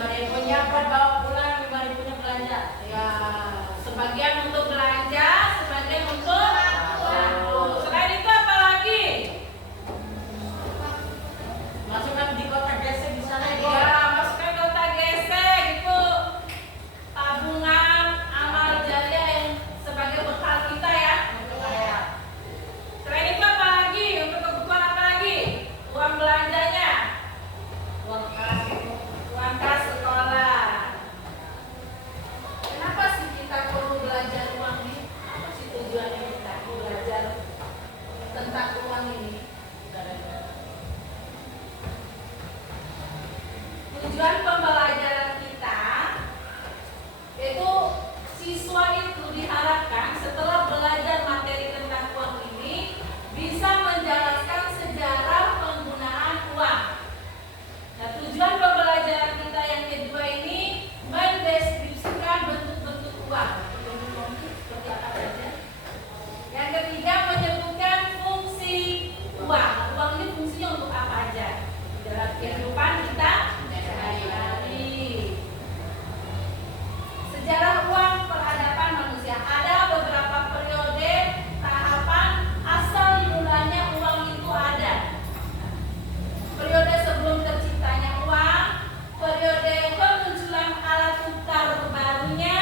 5.000-nya buat bawa pulang, 5.000-nya belanja. Ya, sebagian untuk belanja, sebagian untuk nabung. Selain itu apa lagi? Masukkan di kotak gesek di sana Ibu. Ya, masukkan kotak gesek itu tabungan amal jariah yang sebagai bekal kita ya. Selain itu apa lagi? Untuk kebutuhan apa lagi? Uang belanjanya, Uang kas Ibu. uang kas sekolah. Kenapa sih kita perlu belajar uang ini? Apa sih tujuannya kita belajar tentang uang ini? Tujuan pembelajaran kita itu siswa itu diharapkan setelah belajar materi tentang uang ini bisa menjelaskan sejarah penggunaan uang. Nah, tujuan pembelajaran kita yang kedua ini mendeskripsikan bentuk-bentuk uang. Seperti apa saja? Yang ketiga menyebutkan fungsi uang. Uang ini fungsinya untuk apa aja dalam kehidupan kita sehari-hari. Sejarah uang peradaban manusia. Ada beberapa periode tahapan asal mulanya uang itu ada. Periode sebelum terciptanya uang, periode kemunculan alat tukar barunya,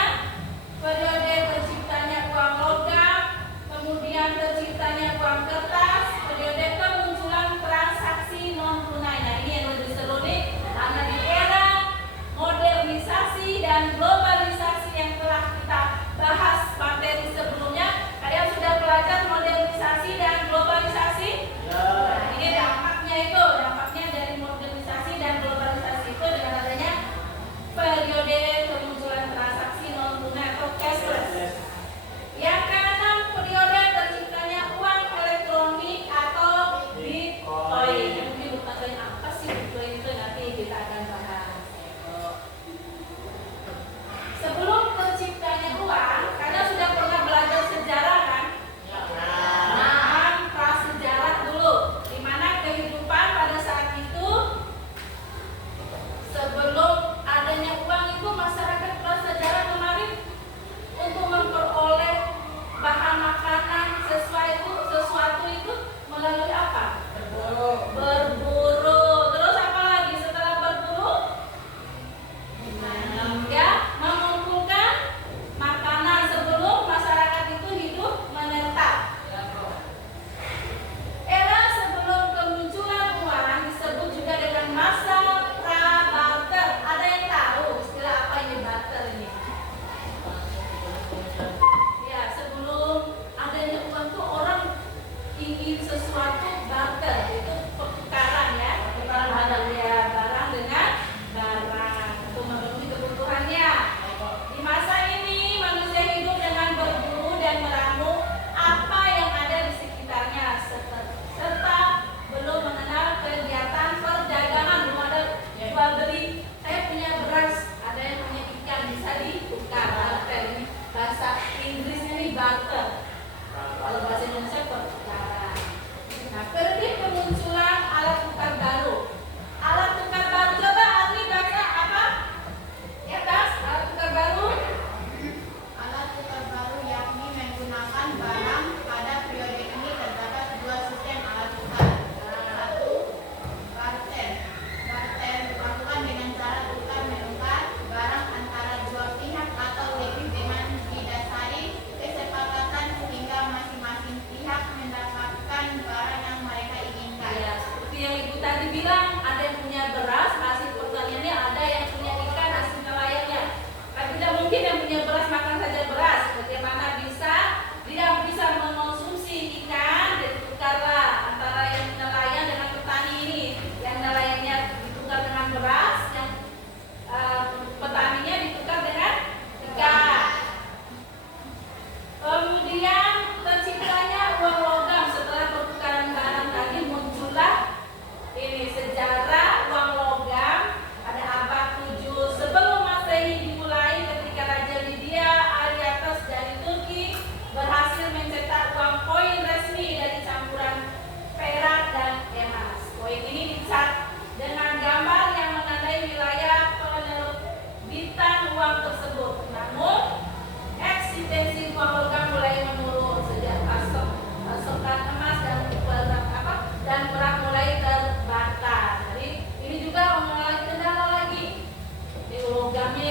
periode terciptanya uang logam, kemudian terciptanya uang kertas, periode kemunculan transaksi non tunai. Nah, ini yang lebih seru nih, karena di era modernisasi dan globalisasi yang telah kita bahas materi sebelumnya. Kalian sudah belajar modernisasi dan globalisasi? Nah, ini dampaknya dari modernisasi dan globalisasi itu dengan adanya periode kemunculan transaksi non tunai atau cashless. Yang keenam, periode terciptanya uang elektronik atau Bitcoin. Mungkin bertanya apa sih Bitcoin itu, nanti kita akan bahas.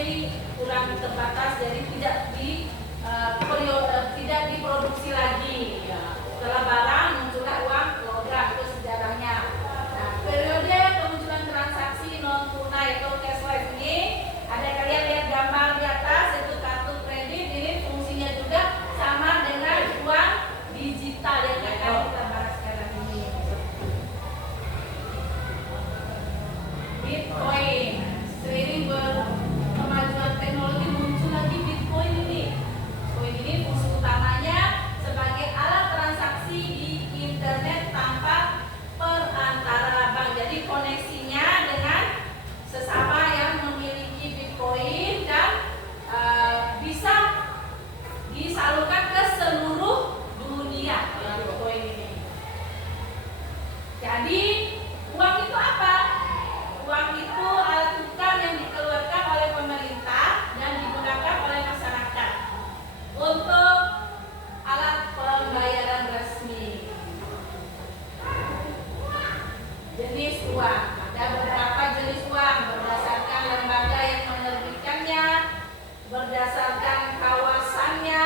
ini kurang terbatas, jadi tidak diproduksi lagi. Ya. Setelah barang muncullah uang logam, itu sejarahnya. Nah, periode kemunculan transaksi non tunai atau cashless ini ada kalian lihat gambar di atas, itu kartu kredit. Ini fungsinya juga sama dengan uang digital yang akan kita bahas sekarang ini. Bitcoin. Seiring berkemajuan teknologi muncul lagi Bitcoin ini. Bitcoin ini fungsi utamanya sebagai alat transaksi di internet tanpa perantara bank. Jadi koneksinya dengan sesama yang memiliki Bitcoin dan bisa disalurkan ke seluruh dunia Bitcoin ini. Jadi uang itu apa? Uang itu alat tukar yang dikeluarkan oleh pemerintah dan digunakan oleh masyarakat untuk alat pembayaran resmi. Jenis uang, ada beberapa jenis uang berdasarkan lembaga yang menerbitkannya, berdasarkan kawasannya,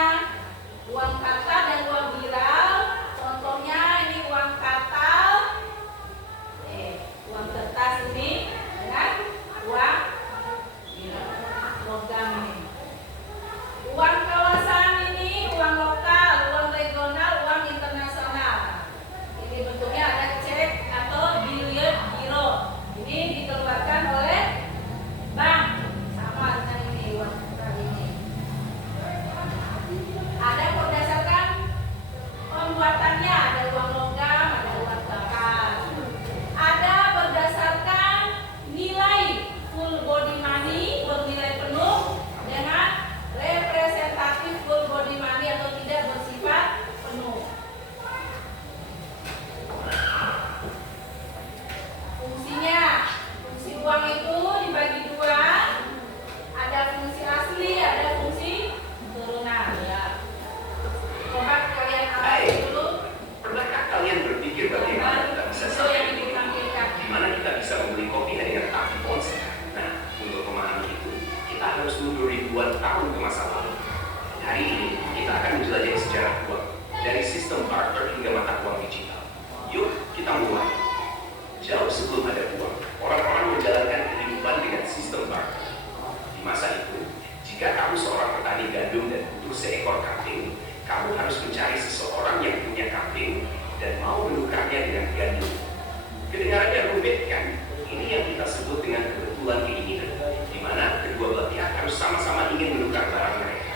uang kata dan uang viral. Contohnya ini uang katal, uang kertas ini dengan uang logam ini. Uang kawasan ini uang lokal, uang regional, uang internasional. Ini bentuknya ada cek atau billiard giro. Ini dikeluarkan oleh bank, sama dengan ini uang kertas ini. Ada berdasarkan pembuatannya, ada uang logam, ada uang kertas. Ada berdasarkan nilai full body money, bernilai penuh, dengan representatif full body money atau tidak bersifat penuh. Fungsinya, fungsi uang itu dibagi dua, ada fungsi asli, ada fungsi turunan. Ya. Coba kalian amati dulu. Pernahkah kalian berpikir bagaimana kita bisa Video yang sampai di ditampilkan. di mana kita bisa membeli kopi dengan api ponsel? Nah, untuk memahami itu, kita harus mundur ribuan tahun ke masa lalu. Hari ini, kita akan menjelajahi sejarah uang, dari sistem barter hingga mata uang digital. Yuk, kita mulai. Jauh sebelum ada uang, orang-orang menjalankan kehidupan dengan sistem barter. Di masa itu, jika kamu seorang petani gandum dan butuh seekor kambing, kamu harus mencari seseorang yang punya kambing dan mau menukarnya dengan gandum. Kedengarannya rumit kan? Ini yang kita sebut dengan kebetulan keinginan, di mana kedua belah pihak harus sama-sama ingin menukar barang mereka.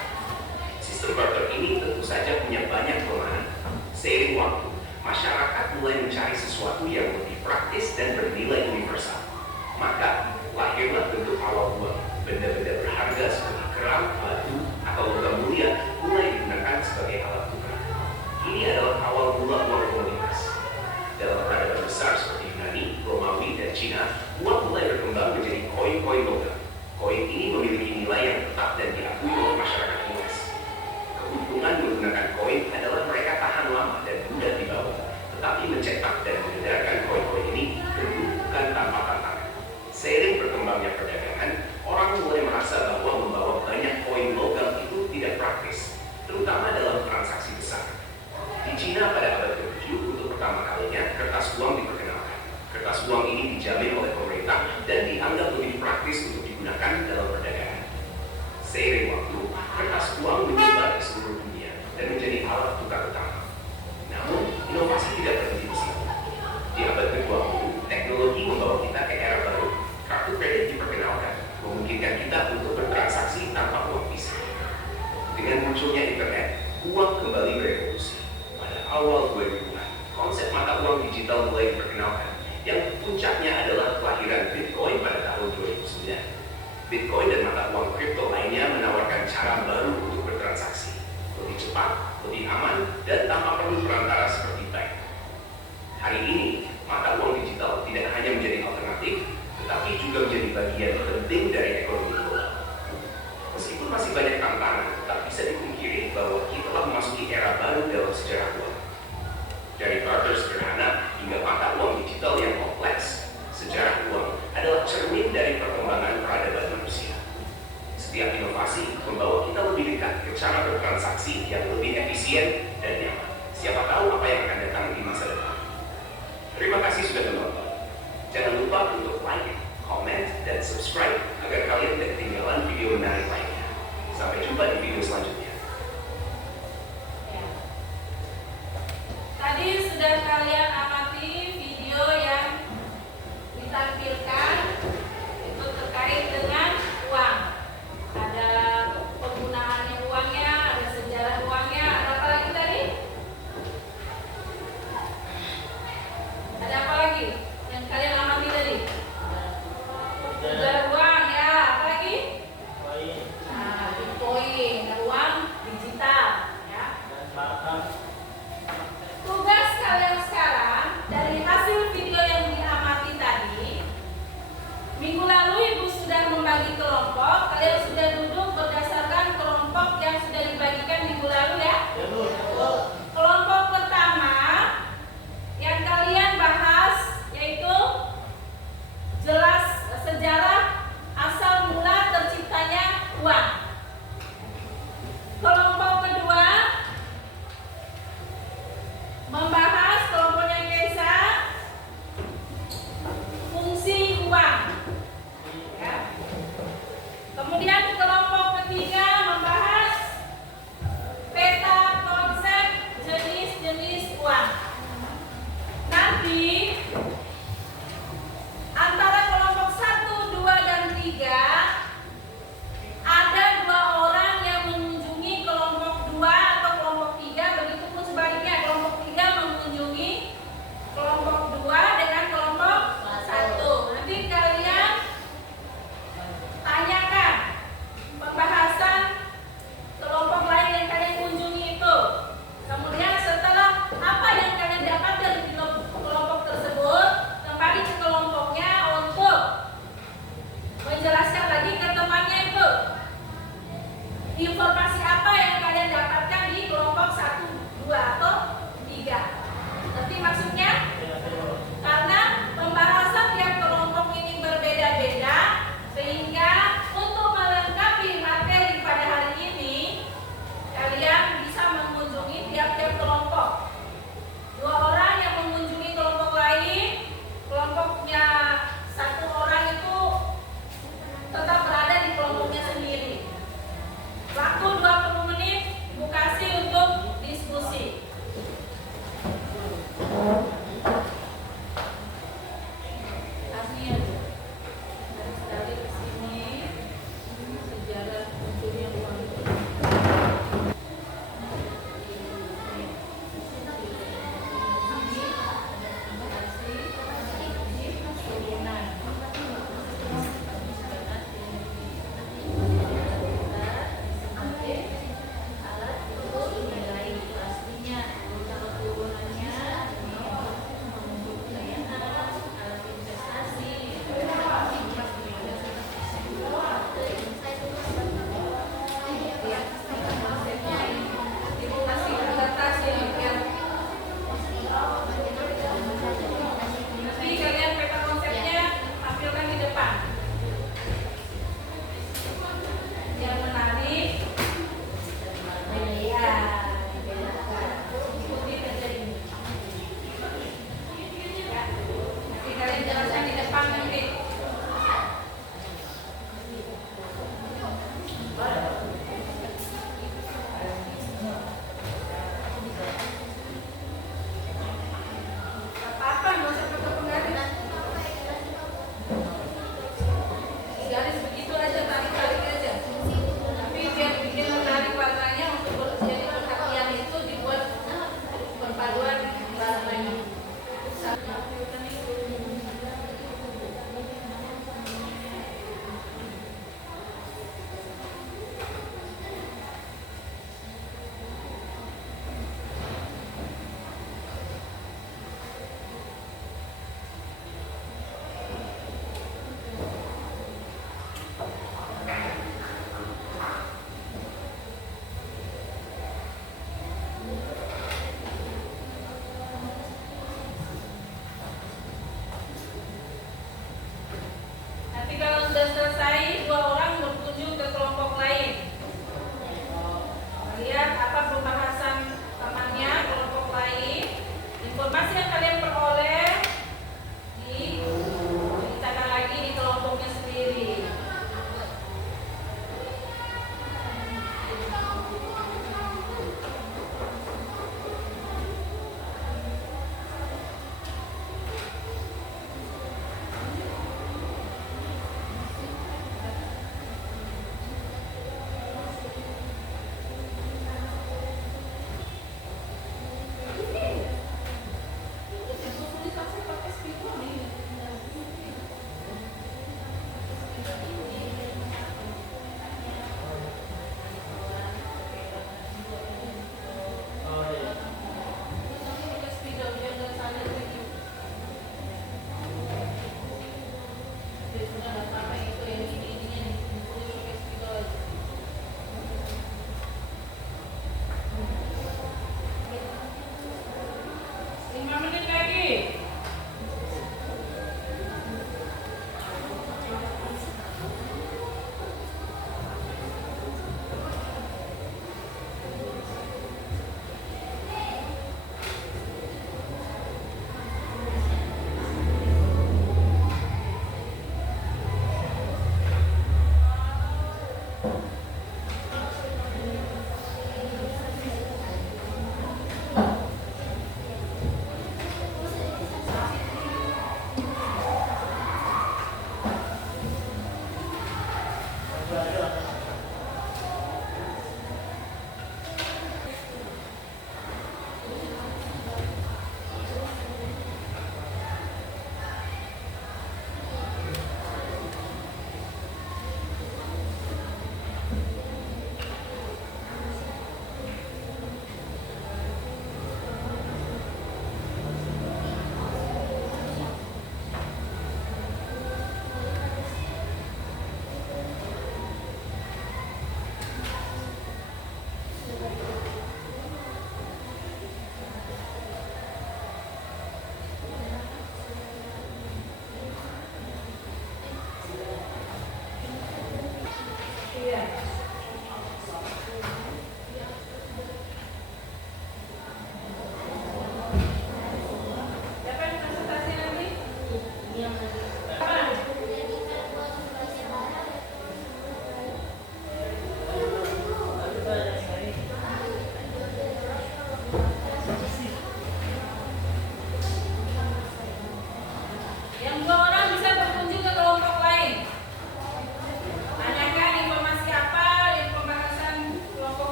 Sistem barter ini tentu saja punya banyak kelemahan. Seiring waktu, masyarakat mulai mencari sesuatu yang lebih praktis dan bernilai universal. Maka, lahirlah bentuk awal uang. Benda-benda berharga seperti keram, batu, atau logam mulia mulai digunakan sebagai alat tukar. Ini adalah awal mula uang komunitas. Dalam peradaban besar seperti Yunani, Romawi, dan Cina, uang mulai berkembang menjadi koin Setiap inovasi membawa kita lebih dekat ke cara bertransaksi yang lebih efisien dan nyaman. Siapa tahu apa yang akan datang di masa depan. Terima kasih sudah menonton. Jangan lupa untuk like, comment, dan subscribe agar kalian tidak ketinggalan video menarik lainnya. Sampai jumpa di video selanjutnya. Ya. Tadi sudah kalian amati video yang ditampilkan itu terkait dengan uang. Ada penggunaannya uangnya, ada sejarah uangnya, ada apa lagi tadi? Ada apa lagi yang kalian amati tadi? Sejarah uang ya, apa lagi? Nah, Bitcoin, ada uang digital ya. Tugas kalian sekarang dari hasil video yang diamati tadi, minggu lalu Ibu sudah membagi kelompok. Kalian sudah duduk berdasarkan kelompok yang sudah dibagikan minggu lalu ya. Kelompok pertama yang kalian bahas yaitu jelas sejarah asal mula terciptanya uang. Kelompok kedua membahas kelompoknya Kesa fungsi uang. Ya. Kemudian kelompok ketiga membahas peta konsep jenis-jenis uang. Nanti antara kelompok 1, 2, dan 3 ada 2 orang yang mengunjungi kelompok 2 atau kelompok 3, begitupun sebaliknya kelompok 3 mengunjungi kelompok 2 dengan kelompok 1. Nanti kalian tanyakan pembahasan kelompok lain yang kalian kunjungi itu. Kemudian setelah apa yang kalian dapat dari kelompok tersebut, kembali ke kelompoknya untuk menjelaskan lagi ke temannya itu informasi apa yang kalian dapatkan di kelompok 1, 2, atau 3. Ngerti maksudnya? Karena pembahasan tiap kelompok ini berbeda-beda, sehingga untuk melengkapi materi pada hari ini kalian bisa mengunjungi tiap-tiap kelompok. 2 orang yang mengunjungi kelompok lain, kelompoknya 1 orang itu tetap berada di kelompoknya sendiri. Waktu 20 menit Ibu kasih untuk diskusi.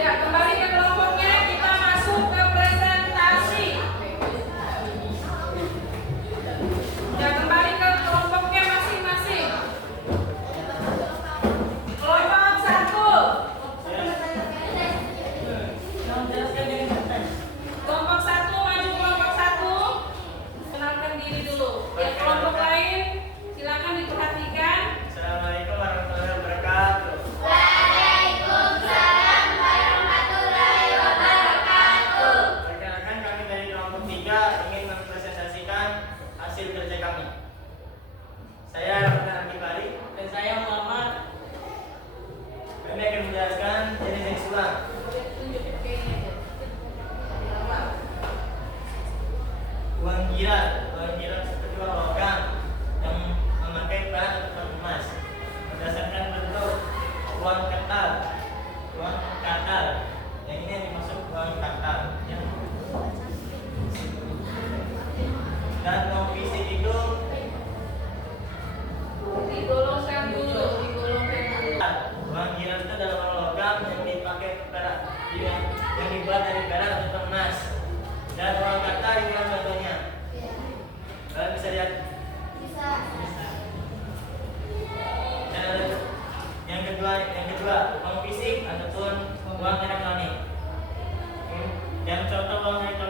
Ya, kembali ke kelompoknya, kita masuk ke presentasi. Ya, kembali ke kelompoknya masing-masing. Kelompok 1. Kelompok 1 maju kelompok 1. Kenalkan diri dulu. Ya, kelompok lain silakan diperhatikan. Assalamualaikum warahmatullahi wabarakatuh. Perkenalkan, kami dari kelompok 3 ingin mempresentasikan hasil kerja kami. Saya Rahman Akibari Dan saya Muhammad. Kami akan menjelaskan jenis-jenis uang. Uang gila seperti uang logam yang memakai bahan atau emas. Berdasarkan bentuk uang kertas, uang kartal. Yang ini yang dimaksud uang kartal. Ya. Dan uang fisik itu Digolong saya dulu, digolong saya dulu. uang gila itu adalah uang logam yang dipakai perak, yang dibuat dari perak atau emas. Dan uang kartal ini contohnya. Kalian bisa lihat. Dan ada yang kedua uang fisik ataupun uang elektronik. Yang contoh uang elektronik